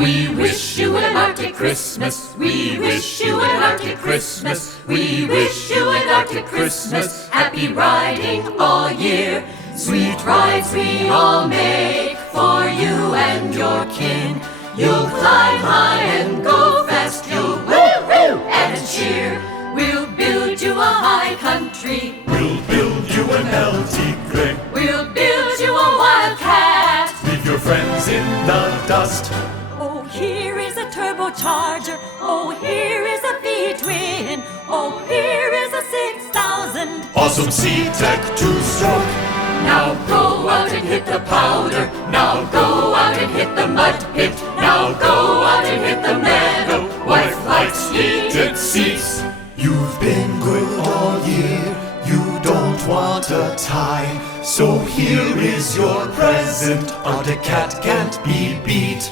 We wish you an Arctic Christmas. We wish you an Arctic Christmas. We wish you an Arctic Christmas. Happy riding all year. Sweet rides we all make for you and your kin. You'll climb high and go fast. You'll woo-woo and cheer. We'll build you a high country. We'll build you an Tigre. We'll build you a wildcat. Leave your friends in the dust. Oh, here is a turbocharger. Oh, here is a V-twin. Oh, here is a 6000. Awesome C-TEC two-stroke. Now go out and hit the powder. Now go out and hit the mud pit. Now go out and hit the meadow. Wife likes heated seats. You've been good all year. You don't want a tie. So here is your present. Arctic cat can't be beat.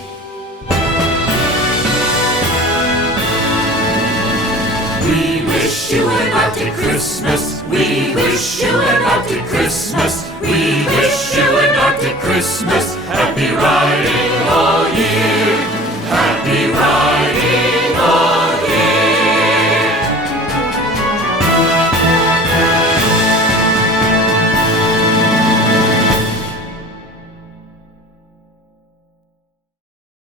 We wish you an Arctic Christmas. We wish you an Arctic Christmas.